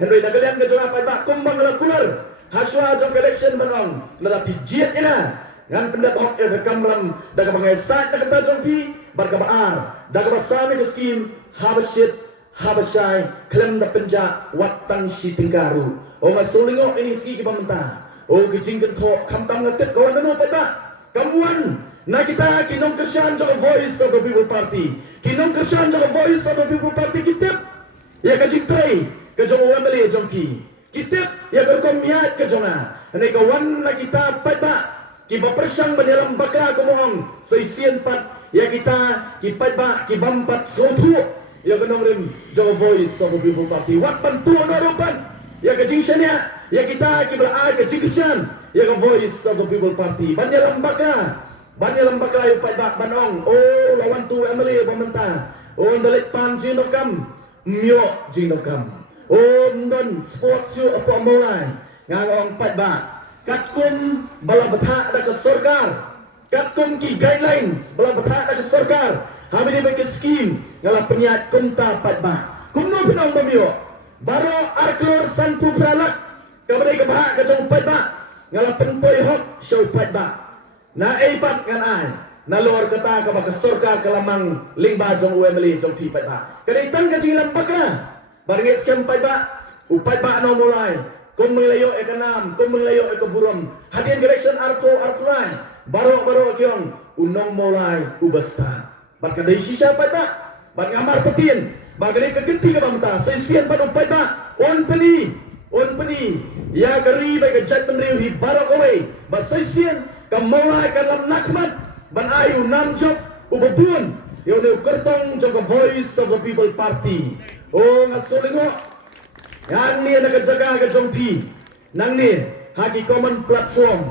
Henry nagalian ke jong apa ba kumbang la kular. Haswa jong election banong la pijiat ina. Ngan pendapat ke kamram daga bangesat daga jong pi barkabaar daga basami ke skim habashit habashai klem da penja watang si tingkaru. O ngasulingo ini ski ki pamenta. O kijingken tho kamtam ngatet kawan no pa ba. Kamuan na kita kinong Krisyan jong Voice of the People Party. Kinong Krisyan jong Voice of the People Party kitip. Ya kajing tray ke jong UMLA jong ki. Kitip ya kerkom miat ke jonga. Ane kawan na kita pa ba. Kiba persang dalam bakla kumong sa isian pat ya kita kipat ba kibampat sotu ya kenong rim jong Voice of the People Party. Wat bantu norupan ya kajing syanya ya kita kibra ke jingsian ya ke Voice of the People Party. Banyalam bakla yung pat ba banong oh lawan tu MLA pamenta oh dalit pan jinokam myo jinokam oh non sports yu apa mulai ngangong pat ba katkum bala betha ada ke sorkar katkum ki guidelines bala betha ada ke sorkar habi ni bagi skim ngala penyat kumta pat ba kumno pinong bamyo baro arklor san pupralak kabadai kabah ka jong pat ba ngala penpoy hok show pat ba na eipat kan ai na lor kata ka baka sorkar kalamang lingba jong UMLA jong pi pat ba kadaitan ka jingilam bakra barngit skem pat ba upat ba no mulai kung menglayo e kanam kung menglayo e kaburam hadian direction arturai baro kyong unong mulai ubasta bat kadai sisa pat ba bat ngamar petin bat kadai kegenti ka bamta saisian pat upat ba on peli ya kari ba ka jat penriu hi baro kawai ba saisian kamulai kalam nakmat ban ayu namjok ubabun yone kertong jong Voice of the People Party oh ngasulingo yang ni nagajaga ka jong pi nang ni haki common platform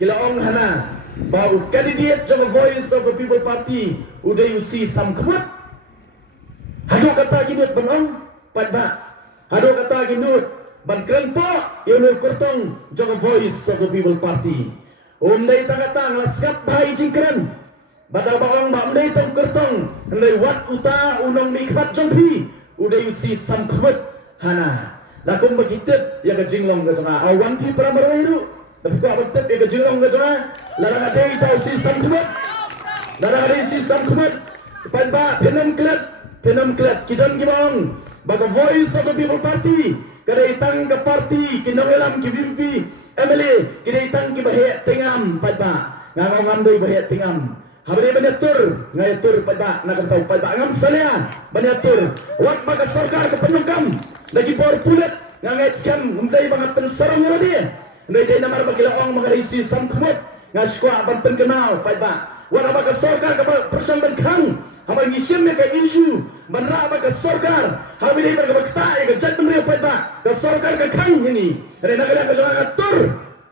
kila ong hana bau candidate jong Voice of the People Party udah you see some kmat hado kata kinut banong padba hado kata kinut ban krempo yone kertong jong Voice of the People Party umday tangatang laskap bahay jingkran badal baong ba umday tong kertong umday wat uta unong mikmat jongpi uday usi sam khwet hana lakum bagitip ya ka jinglong ka jonga awan pi para marwairu tapi ko abatip ya ka jinglong ka jonga larang adai tau si sam khwet larang adai si sam khwet padba phenam klat kidon gibong baga Voice of the People Party kadai tang ka party kinongelam kivimpi MLA kini itang kibahe tingam padba ngangong doy bahe tingam habari banyatur ngayatur padba nakataw padba ngam salya banyatur wat baga sarkar ke penungkam lagi por pulet ngangait scam umday mga pensarong ngadi nday day namar bagilaong mga risi samkmot ngaskwa banten kenal padba wat baga sarkar ke persan benkang habang isim ka issue banra baga sarkar habari baga bakta ya jat mriyo padba ka sarkar ka khang ini re nagala ka jonga tur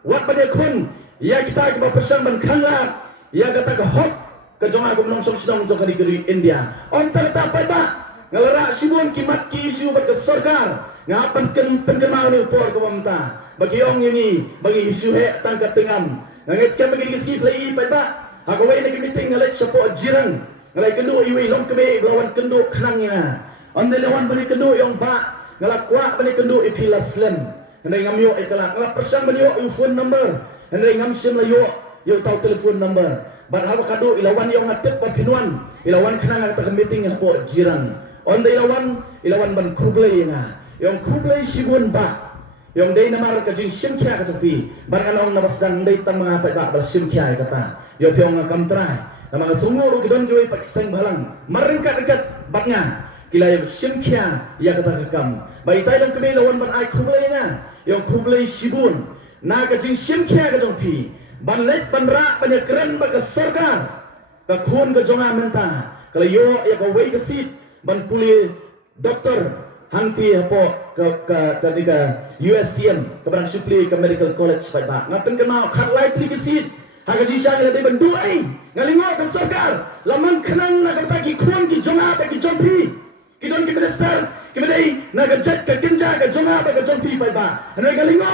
wat bade kun ya kita ke persan benkang la ya kata ka hot ka jonga gumnong song jong kari India on ta padba ngalara sibun kimat ki isu baga sarkar ngapan penkenal ni por ko mamta bagi ong ini bagi isu he tangkat tengam ngait skam bagi ski play padba ako way na meeting ngalay sapo jirang ngalay kendo iwi long kebe lawan kendo khnangnya on the lawan bani kendo yung ba ngalakwa bani kendo ipilaslen nday ngamyo ikala ngala persan bani yo phone number nday ngamsim layo yo taw telephone number ban hawa kado ilawan yung ngatip pa pinuan ilawan khnang ta meeting hapo jirang on the ilawan ban kublay nga yung kublay sibun ba yung day namar ka jing simkya ka tapi ban anong nabasdan day tang mga pa ba simkya kata yo pyong kamtray na mga sumuro kidon joy paksang balang maringkat-ringkat batnya kilay simkya ya kata kakam bai tay lang kami lawan ban ay kublay nga yung kublay sibun na ka jing simkya ka jong pi ban let ban ra ban ya keren ba ka sarkar ka khun ka jonga menta kalayo ya ka way ka sit ban puli doktor hanti hapo ka USTM ka barang supli ka medical college pa ba ngapen ka mau khat light li ka sit haga jisha ngala de banduai ngalingo ka sarkar laman khnang na ka ki khon ki jonga ta ki jompi ki don ki minister ki medai na ka jet ka kinja ka jonga ba ka jompi pa ba ana ngalingo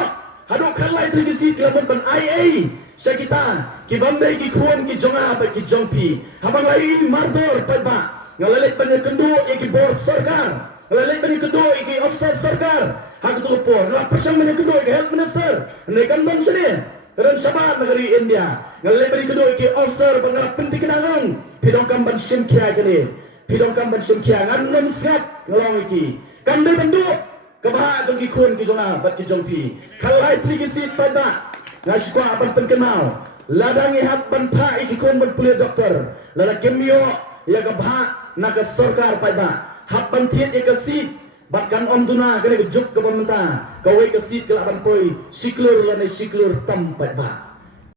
hado khalai tri ki sit laman ban IA sakita ki bombay ki khon ki jonga ba ki jompi habang lai mardor pa ba ngalalit ban kendo ki bor sarkar ngalalit ban kendo ki officer sarkar hak tu po la pasang men kedua ke health minister ne kan dong sini ran sabat negeri India ngalai beri kedua ke officer pengarap penting kenangan pidong kam ban sim kia kini pidong kam ban sim kia ngan nom siap ngalong iki kam de bendu kebah jong ki kun ki jona bat ki jong pi kalai pligi sit pada ngaskwa ban penkenal ladangi hat ban pha iki kun ban pulia doktor lala kemio ya kebah nak sarkar pada hak ban thiet ekasi bahkan om tuna kena juk ke pemerintah kawai kesit ke lapan poi siklur lane siklur tempat ba